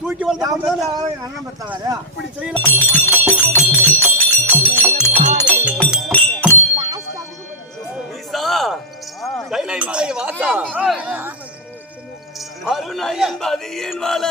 தூக்கி வந்த அண்ணன் பெற்றாரு அப்படி செய்யலாம். கைலை மலை வாசா அருணா என்பது என் வாழ